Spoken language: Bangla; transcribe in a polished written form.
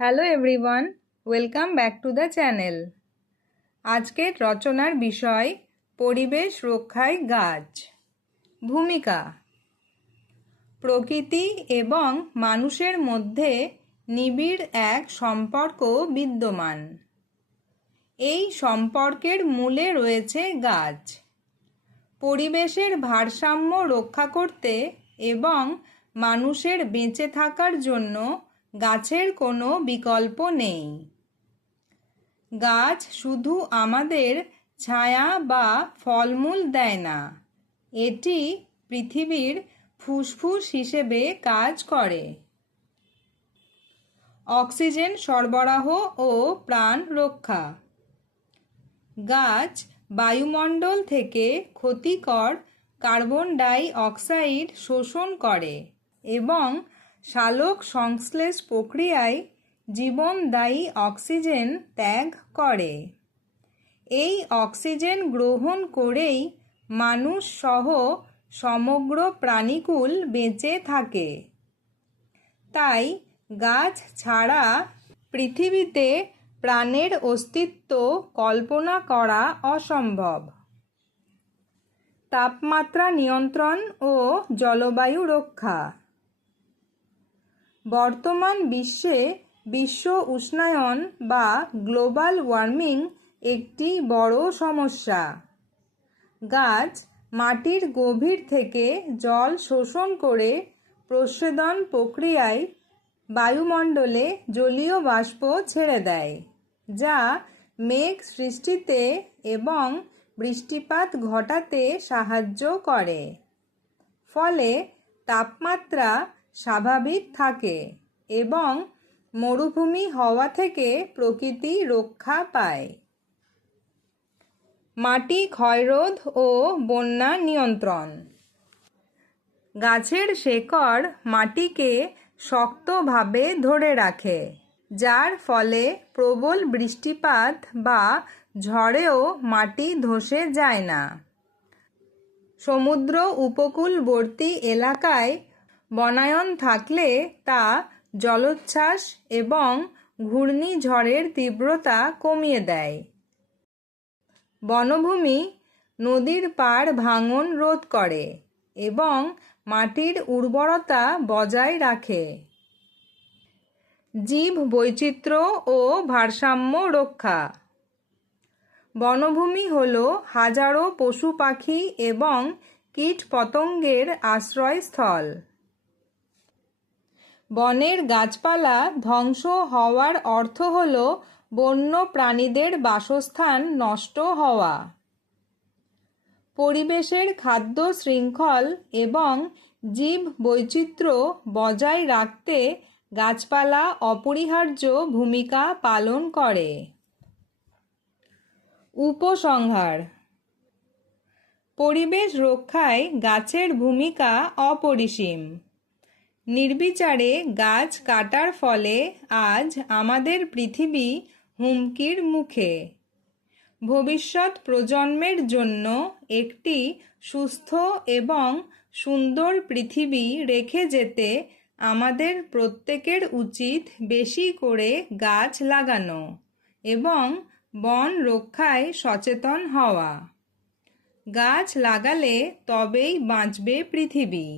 Hello everyone, welcome back to the channel. আজকের রচনার বিষয় পরিবেশ রক্ষায় গাছ। ভূমিকা: প্রকৃতি এবং মানুষের মধ্যে নিবিড় এক সম্পর্ক বিদ্যমান। এই সম্পর্কের মূলে রয়েছে গাছ। পরিবেশের ভারসাম্য রক্ষা করতে এবং মানুষের বেঁচে থাকার জন্য গাছের কোনো বিকল্প নেই। গাছ শুধু আমাদের ছায়া বা ফলমূল দেয় না, এটি পৃথিবীর ফুসফুস হিসেবে কাজ করে। অক্সিজেন সরবরাহ ও প্রাণ রক্ষা: গাছ বায়ুমণ্ডল থেকে ক্ষতিকর কার্বন ডাই অক্সাইড শোষণ করে এবং সালোক সংশ্লেষ প্রক্রিয়ায় জীবনদায়ী অক্সিজেন ত্যাগ করে। এই অক্সিজেন গ্রহণ করেই মানুষ সহ সমগ্র প্রাণীকুল বেঁচে থাকে। তাই গাছ ছাড়া পৃথিবীতে প্রাণের অস্তিত্ব কল্পনা করা অসম্ভব। তাপমাত্রা নিয়ন্ত্রণ ও জলবায়ু রক্ষা: বর্তমান বিশ্বে বিশ্ব উষ্ণায়ন বা গ্লোবাল ওয়ার্মিং একটি বড় সমস্যা। গাছ মাটির গভীর থেকে জল শোষণ করে প্রস্বেদন প্রক্রিয়ায় বায়ুমণ্ডলে জলীয় বাষ্প ছেড়ে দেয়, যা মেঘ সৃষ্টিতে এবং বৃষ্টিপাত ঘটাতে সাহায্য করে। ফলে তাপমাত্রা স্বাভাবিক থাকে এবং মরুভূমি হওয়া থেকে প্রকৃতি রক্ষা পায়। মাটি ক্ষয়রোধ ও বন্যা নিয়ন্ত্রণ: গাছের শেকড় মাটিকে শক্তভাবে ধরে রাখে, যার ফলে প্রবল বৃষ্টিপাত বা ঝড়েও মাটি ধসে যায় না। সমুদ্র উপকূলবর্তী এলাকায় বনায়ন থাকলে তা জলোচ্ছ্বাস এবং ঘূর্ণিঝড়ের তীব্রতা কমিয়ে দেয়। বনভূমি নদীর পাড় ভাঙন রোধ করে এবং মাটির উর্বরতা বজায় রাখে। জীব বৈচিত্র্য ও ভারসাম্য রক্ষা: বনভূমি হল হাজারো পশু পাখি এবং কীটপতঙ্গের আশ্রয়স্থল। বনের গাছপালা ধ্বংস হওয়ার অর্থ হল বন্য প্রাণীদের বাসস্থান নষ্ট হওয়া। পরিবেশের খাদ্য শৃঙ্খল এবং জীব বৈচিত্র্য বজায় রাখতে গাছপালা অপরিহার্য ভূমিকা পালন করে। উপসংহার: পরিবেশ রক্ষায় গাছের ভূমিকা অপরিসীম। নির্বিচারে গাছ কাটার ফলে আজ আমাদের পৃথিবী হুমকির মুখে। ভবিষ্যৎ প্রজন্মের জন্য একটি সুস্থ এবং সুন্দর পৃথিবী রেখে যেতে আমাদের প্রত্যেকের উচিত বেশি করে গাছ লাগানো এবং বন রক্ষায় সচেতন হওয়া। গাছ লাগালে তবেই বাঁচবে পৃথিবী।